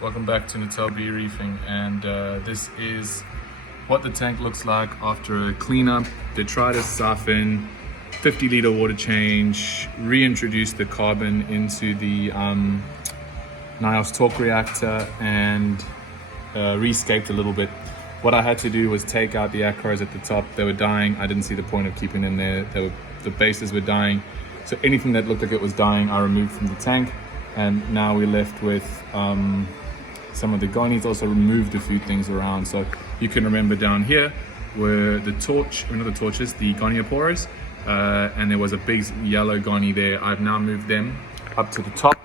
Welcome back to Natal Reefing, and this is what the tank looks like after a cleanup. They tried to soften, 50-litre water change, reintroduce the carbon into the NIOS torque reactor, and rescaped a little bit. What I had to do was take out the acros at the top. They were dying. I didn't see the point of keeping them there. The bases were dying. So anything that looked like it was dying, I removed from the tank. And now we're left with some of the gonies. Also removed a few things around. So you can remember down here were the gonioporas, and there was a big yellow goni there. I've now moved them up to the top.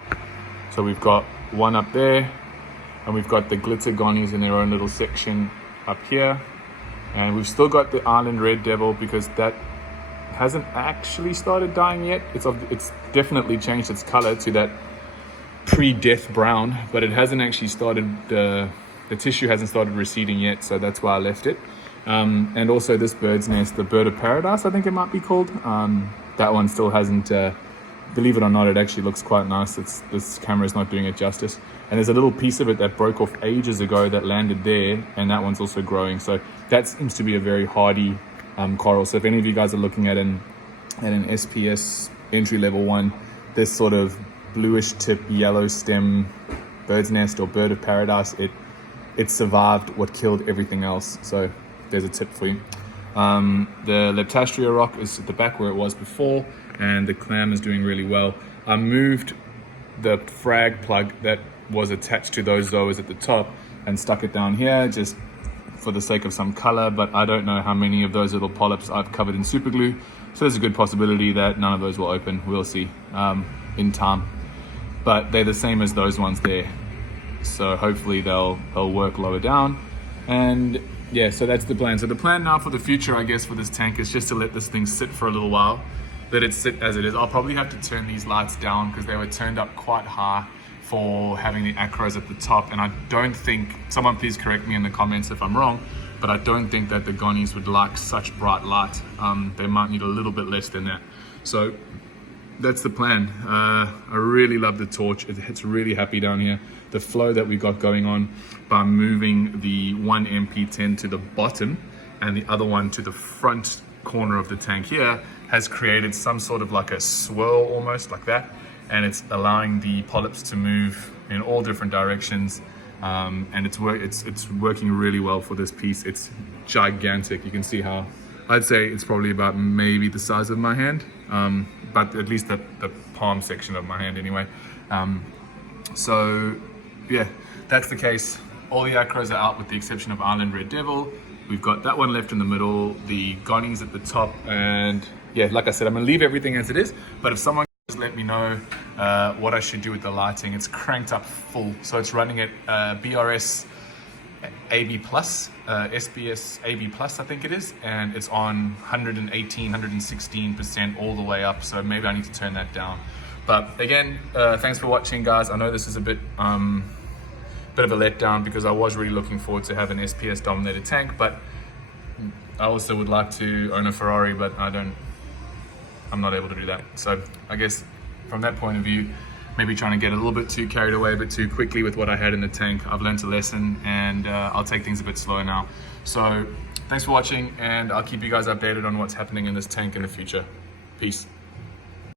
So we've got one up there, and we've got the glitter gonies in their own little section up here. And we've still got the island red devil because that hasn't actually started dying yet. It's definitely changed its color to that pre-death brown, but it hasn't actually started, the tissue hasn't started receding yet, so that's why I left it. And also this bird's nest, the bird of paradise, I think it might be called. That one still hasn't, believe it or not, it actually looks quite nice. This camera's not doing it justice. And there's a little piece of it that broke off ages ago that landed there, and that one's also growing. So that seems to be a very hardy coral. So if any of you guys are looking at an SPS entry level one, this sort of bluish tip yellow stem bird's nest or bird of paradise, it survived what killed everything else. So there's a tip for you. The Leptastria rock is at the back where it was before, and the clam is doing really well. I moved the frag plug that was attached to those zoas at the top and stuck it down here just for the sake of some color, but I don't know how many of those little polyps I've covered in super glue, so there's a good possibility that none of those will open. We'll see in time, but they're the same as those ones there, so hopefully they'll work lower down. And yeah, so that's the plan. So the plan now for the future, I guess, for this tank is just to let this thing sit for a little while, let it sit as it is. I'll probably have to turn these lights down because they were turned up quite high for having the acros at the top, and I don't think, someone please correct me in the comments if I'm wrong, but I don't think that the gonies would like such bright light. They might need a little bit less than that. So that's the plan. I really love the torch. It's really happy down here. The flow that we got going on by moving the one MP10 to the bottom and the other one to the front corner of the tank here has created some sort of like a swirl almost like that. And it's allowing the polyps to move in all different directions, and it's working really well for this piece. It's gigantic. You can see how, I'd say it's probably about maybe the size of my hand, but at least the palm section of my hand anyway. So yeah, that's the case. All the acros are out with the exception of Island Red Devil. We've got that one left in the middle, the gonies at the top, and yeah, like I said, I'm gonna leave everything as it is, but if someone just let me know what I should do with the lighting. It's cranked up full, so it's running at BRS AB plus, SBS AB plus I think it is, and it's on 118, 116% all the way up, so maybe I need to turn that down. But again, thanks for watching, guys. I know this is a bit of a letdown because I was really looking forward to have an SPS dominated tank, but I also would like to own a Ferrari, but I'm not able to do that. So I guess from that point of view, maybe trying to get a little bit too carried away a bit too quickly with what I had in the tank. I've learned a lesson, and I'll take things a bit slower now. So thanks for watching, and I'll keep you guys updated on what's happening in this tank in the future. Peace.